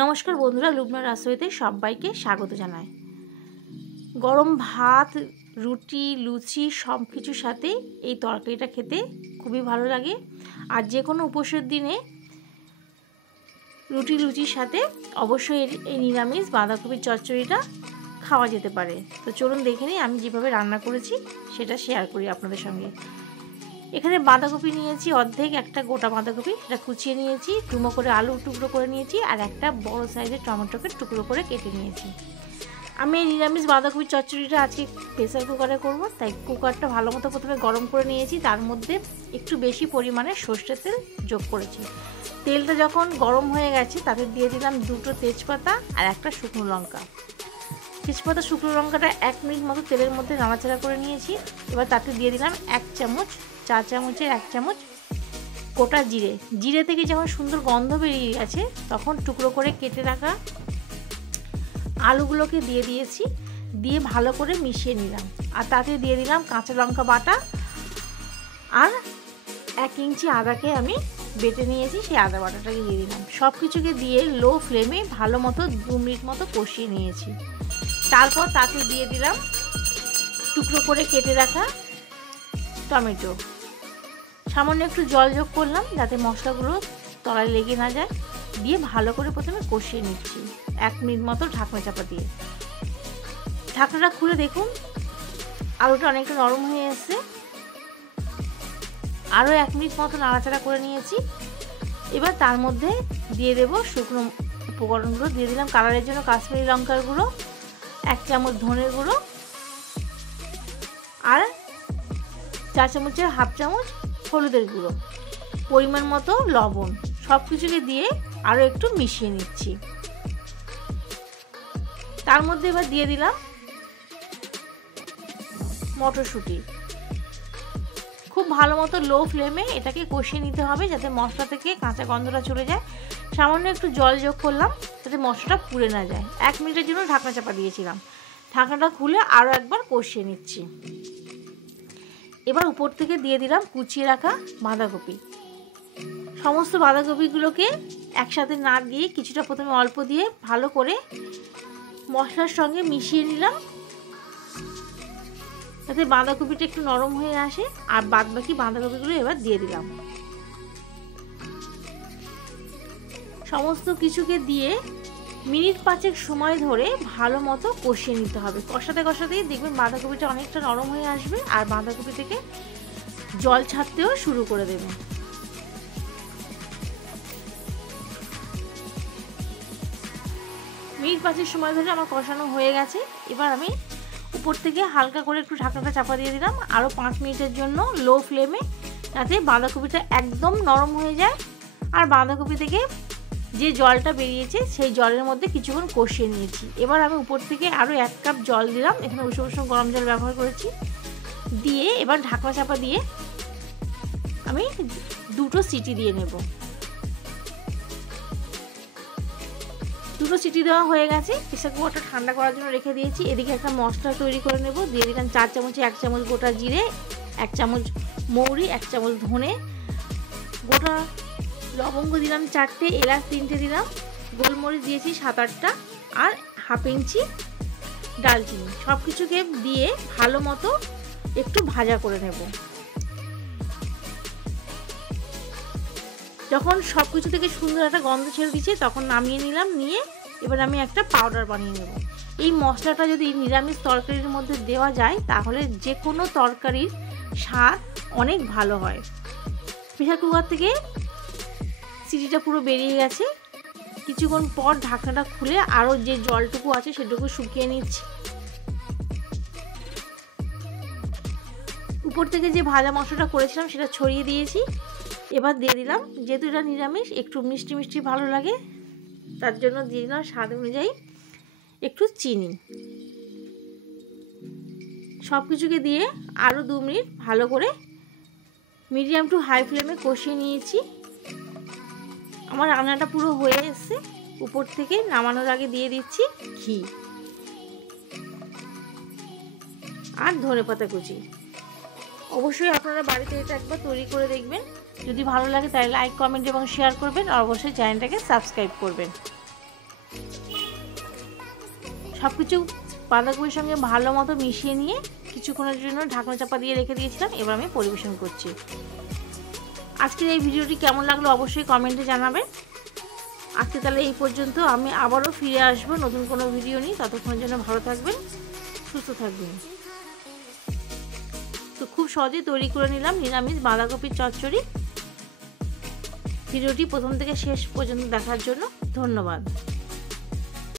নমস্কার বন্ধুরা, লুবনা রাসোইতে সবাইকে স্বাগত জানাই। গরম ভাত, রুটি, লুচি সব কিছুর সাথে এই তরকারিটা খেতে খুবই ভালো লাগে। আর যে কোনো উপোসের দিনে রুটি লুচির সাথে অবশ্যই এই নিরামিষ বাঁধাকপির চচ্চড়িটা খাওয়া যেতে পারে। তো চলুন দেখে নিই আমি যেভাবে রান্না করেছি সেটা শেয়ার করি আপনাদের সঙ্গে। এখানে বাঁধাকপি নিয়েছি অর্ধেক, একটা গোটা বাঁধাকপি সেটা কুচিয়ে নিয়েছি, ডুমো করে আলু টুকরো করে নিয়েছি, আর একটা বড় সাইজের টমেটোকে টুকরো করে কেটে নিয়েছি। আমি এই নিরামিষ বাঁধাকপির চচ্চড়িটা আজকে প্রেসার কুকারে করব, তাই কুকারটা ভালো মতো প্রথমে গরম করে নিয়েছি। তার মধ্যে একটু বেশি পরিমাণে সর্ষের তেল যোগ করেছি। তেলটা যখন গরম হয়ে গেছে তাতে দিয়ে দিলাম দুটো তেজপাতা আর একটা শুকনো লঙ্কা। তেজপাতা শুকনো লঙ্কাটা 1 মিনিট মতো তেলের মধ্যে নাড়াচাড়া করে নিয়েছি। এবার তাতে দিয়ে দিলাম 1 চামচ, চা চামচের 1 চামচ গোটা জিরে। জিরে থেকে যখন সুন্দর গন্ধ বেরিয়ে গেছে তখন টুকরো করে কেটে রাখা আলুগুলোকে দিয়ে দিয়েছি, দিয়ে ভালো করে মিশিয়ে নিলাম। আর তাতে দিয়ে দিলাম কাঁচা লঙ্কা বাটা আর 1 ইঞ্চি আদাকে আমি বেটে নিয়েছি, সেই আদা বাটাটাকে দিয়ে দিলাম। সব কিছুকে দিয়ে লো ফ্লেমে ভালো মতো 2 মিনিট মতো কষিয়ে নিয়েছি। তারপর তাতে দিয়ে দিলাম টুকরো করে কেটে রাখা টমেটো। সামান্য একটু জল যোগ করলাম যাতে মশলাগুলো তলায় লেগে না যায়। দিয়ে ভালো করে প্রথমে কষিয়ে নিচ্ছি 1 মিনিট মতো ঢাকনা চাপা দিয়ে। ঢাকনাটা খুলে দেখুন আলুটা অনেকটা নরম হয়ে এসেছে। আরও 1 মিনিট মতো নাড়াচাড়া করে নিয়েছি। এবার তার মধ্যে দিয়ে দেব শুকনো উপকরণগুলো। দিয়ে দিলাম কালারের জন্য কাশ্মীরি লঙ্কার গুঁড়ো, 1 চামচ ধনের গুঁড়ো, আর 4 চামচের হাফ চামচ হলুদের গুঁড়ো, পরিমাণ মতো লবণ। সব কিছুকে দিয়ে আরও একটু মিশিয়ে নিচ্ছি। তার মধ্যে এবার দিয়ে দিলাম মটরশুঁটি। খুব ভালো মতো লো ফ্লেমে এটাকে কষিয়ে নিতে হবে যাতে মশলা থেকে কাঁচা গন্ধটা চলে যায়। সামান্য একটু জল যোগ করলাম যাতে মশলাটা পুড়ে না যায়। 1 মিনিটের জন্য ঢাকনা চাপা দিয়েছিলাম। ঢাকনাটা খুলে আরও একবার কষিয়ে নিচ্ছি। এবার উপর থেকে দিয়ে দিলাম কুচিয়ে রাখা বাঁধাকপি। সমস্ত বাঁধাকপিগুলোকে একসাথে না দিয়ে কিছুটা প্রথমে অল্প দিয়ে ভালো করে মশলার সঙ্গে মিশিয়ে নিলাম যাতে বাঁধাকপিটা একটু নরম হয়ে আসে। আর বাদবাকি বাঁধাকপিগুলো এবার দিয়ে দিলাম। সমস্ত কিছুকে দিয়ে মিনিট 5 সময় ধরে ভালো মতো কষিয়ে নিতে হবে। কষাতে কষাতেই দেখবেন বাঁধাকপিটা অনেকটা নরম হয়ে আসবে আর বাঁধাকপি থেকে জল ছাড়তেও শুরু করে দেবে। মিনিট 5 সময় ধরে আমার কষানো হয়ে গেছে। এবার আমি উপর থেকে হালকা করে একটু ঢাকনাটা চাপা দিয়ে দিলাম আরও 5 মিনিটের জন্য লো ফ্লেমে, যাতে বাঁধাকপিটা একদম নরম হয়ে যায়। আর বাঁধাকপি থেকে যে জলটা বেরিয়েছে সেই জলের মধ্যে কিছুক্ষণ কষিয়ে নিয়েছি। এবার আমি উপর থেকে আরও 1 কাপ জল দিলাম, এখানে উষ্ণ উষ্ণ গরম জল ব্যবহার করেছি। দিয়ে এবার ঢাকনা চাপা দিয়ে আমি 2টো সিটি দিয়ে নেব। 2টো সিটি দেওয়া হয়ে গেছে। প্রেসার কুকারটা ঠান্ডা করার জন্য রেখে দিয়েছি। এদিকে একটা মশলা তৈরি করে নেব। দিয়ে দিলাম 4 চামচে 1 চামচ গোটা জিরে, 1 চামচ মৌরি, 1 চামচ ধনে, গোটা লবঙ্গ দিলাম 4টে, এলাচ 3টে দিলাম, গোলমরিচ দিয়েছি 7-8টা, আর হাফ ইঞ্চি ডালচিনি। সব কিছুকে দিয়ে ভালো মতো একটু ভাজা করে নেব। যখন সব কিছু থেকে সুন্দর একটা গন্ধ ছেড়ে দিচ্ছে তখন নামিয়ে নিলাম। নিয়ে এবার আমি একটা পাউডার বানিয়ে নেব। এই মশলাটা যদি নিরামিষ তরকারির মধ্যে দেওয়া যায় তাহলে যে কোনো তরকারির স্বাদ অনেক ভালো হয়। প্রেসার কুকার থেকে সিটিটা পুরো বেরিয়ে গেছে। কিছুক্ষণ পর ঢাকনাটা খুলে আরও যে জলটুকু আছে সেটুকু শুকিয়ে নিচ্ছি। উপর থেকে যে ভাজা মশলাটা করেছিলাম সেটা ছড়িয়ে দিয়েছি। এবার দিয়ে দিলাম, যেহেতু এটা নিরামিষ একটু মিষ্টি মিষ্টি ভালো লাগে তার জন্য দিয়ে দিলাম স্বাদ অনুযায়ী একটু চিনি। সব কিছুকে দিয়ে আরও 2 মিনিট ভালো করে মিডিয়াম টু হাই ফ্লেমে কষিয়ে নিয়েছি। আমার রান্নাটা পুরো হয়ে এসেছে। উপর থেকে নামানোর আগে দিয়ে দিচ্ছি ঘি আর ধনেপাতা কুচি। অবশ্যই আপনারা বাড়িতে এটা একবার তৈরি করে দেখবেন। যদি ভালো লাগে তাহলে লাইক, কমেন্ট এবং শেয়ার করবেন। আর অবশ্যই চ্যানেলটাকে সাবস্ক্রাইব করবেন। সব কিছু বাঁধাকপির সঙ্গে ভালো মতো মিশিয়ে নিয়ে কিছুক্ষণের জন্য ঢাকনা চাপা দিয়ে রেখে দিয়েছিলাম। এবার আমি পরিবেশন করছি। আজকের এই ভিডিওটি কেমন লাগলো অবশ্যই কমেন্টে জানাবেন। আজকে তাহলে এই পর্যন্ত। আমি আবারও ফিরে আসবো নতুন কোনো ভিডিও নিয়ে। ততক্ষণের জন্য ভালো থাকবেন, সুস্থ থাকবেন। তো খুব সহজেই তৈরি করে নিলাম নিরামিষ বাঁধাকপির চচ্চড়ি। ভিডিওটি প্রথম থেকে শেষ পর্যন্ত দেখার জন্য ধন্যবাদ।